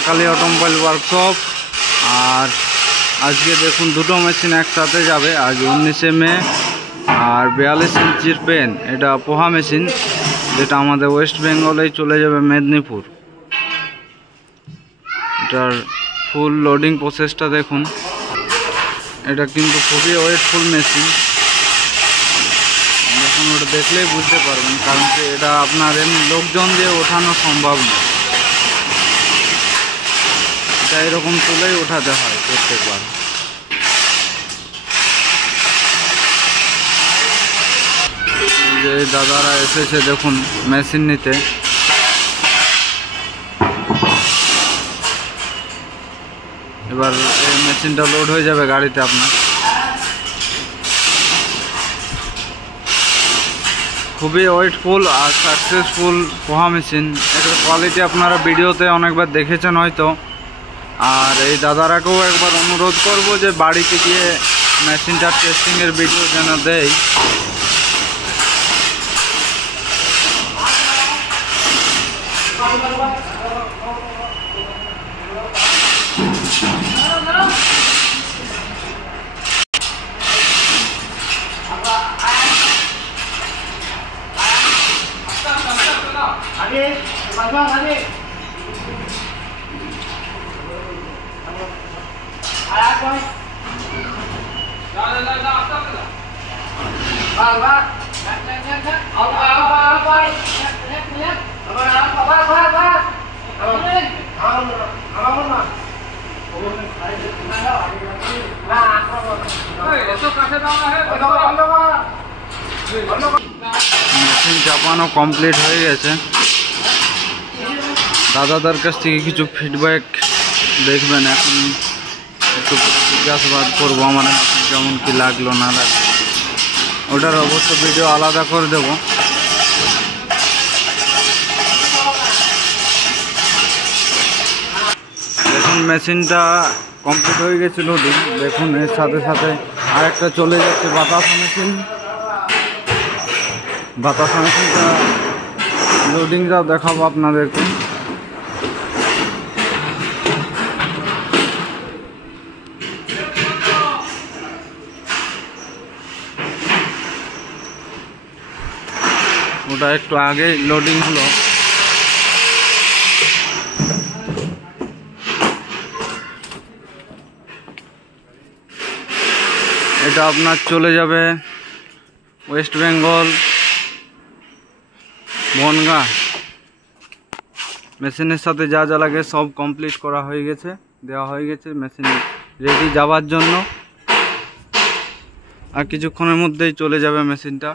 মা Kali automobile workshop. আর আজকে দেখুন দুটো মেশিন একসাথে যাবে। আজ 19শে মে। আর 42 ইঞ্চির পেন, এটা পোহা মেশিন, যেটা আমাদের ওয়েস্ট বেঙ্গলেই চলে যাবে মেদিনীপুর। এটার ফুল লোডিং প্রসেসটা দেখুন। এটা কিন্তু খুবই ওয়েটফুল মেশিন, দেখুন ওটা দেখলেই বুঝতে পারবেন, কারণ কি এটা আপনার এমনি লোকজন দিয়ে ওঠানো সম্ভব না। এটা এরকম তুলেই ওঠাতে হয় প্রত্যেকবার। যে দাদারা এসেছে দেখুন মেশিন নিতে। এবার এই মেশিনটা লোড হয়ে যাবে গাড়িতে আপনার। খুবই ওয়েটফুল আর সাকসেসফুল পোহা মেশিন। এটার কোয়ালিটি আপনারা ভিডিওতে অনেকবার দেখেছেন হয়তো। আর এই দাদারাকেও একবার অনুরোধ করব যে বাড়িতে গিয়ে মেশিনটার টেস্টিংয়ের ভিডিও যেন দেয়। মেশিন চাপানো কমপ্লিট হয়ে গেছে। দাদাদের কাছ থেকে কিছু ফিডব্যাক দেখবেন। এখন একটু জিজ্ঞাসাবাদ করবো আমার মেশিন কেমন কি লাগলো না লাগলো, ওটার অবশ্য ভিডিও আলাদা করে দেব। দেখুন মেশিনটা কমপ্লিট হয়ে গেছে লোডিং। দেখুন এর সাথে সাথে আরেকটা চলে যাচ্ছে বাতাসা মেশিন। বাতাসা মেশিনটা লোডিংটাও দেখাবো আপনাদেরকে। ওটা একটু আগে লোডিং হলো। এটা আপনার চলে যাবে ওয়েস্ট বেঙ্গল বনগাঁ। মেশিনের সাথে যা যা লাগে সব কমপ্লিট করা হয়ে গেছে, দেওয়া হয়ে গেছে। মেশিন রেডি যাওয়ার জন্য। আর কিছুক্ষণের মধ্যেই চলে যাবে মেশিনটা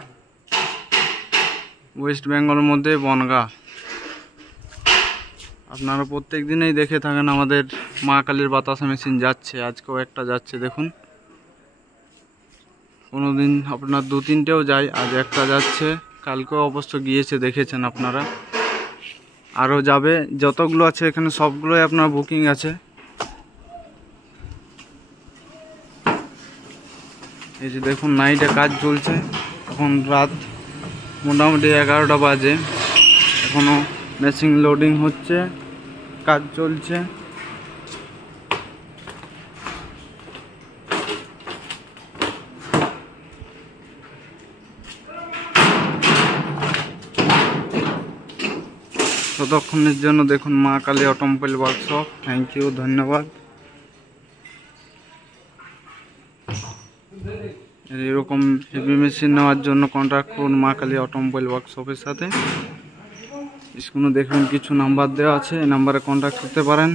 ওয়েস্ট বেঙ্গলের মধ্যে বনগাঁ। আপনারা প্রত্যেক দিনেই দেখে থাকেন আমাদের মা কালীর বাতাসা মেশিন যাচ্ছে, আজকেও একটা যাচ্ছে। দেখুন কোনো দিন আপনার 2-3টেও যায়, আজ একটা যাচ্ছে। কালকেও অবশ্য গিয়েছে, দেখেছেন আপনারা। আরও যাবে, যতগুলো আছে এখানে সবগুলোই আপনার বুকিং আছে। এই যে দেখুন নাইটে কাজ চলছে। এখন রাত মোটামুটি 11টা বাজে, এখনও মেশিন লোডিং হচ্ছে, কাজ চলছে। ততক্ষণের জন্য দেখুন Ma Kali automobile workshop. Thank you, ধন্যবাদ। এরকম হেভি মেশিন নেওয়ার জন্য কন্ট্যাক্ট করুন মা কালী অটোমোবাইল ওয়ার্কশপের সাথে। স্ক্রিনে দেখবেন কিছু নাম্বার দেওয়া আছে, এই নাম্বারে কন্ট্যাক্ট করতে পারেন।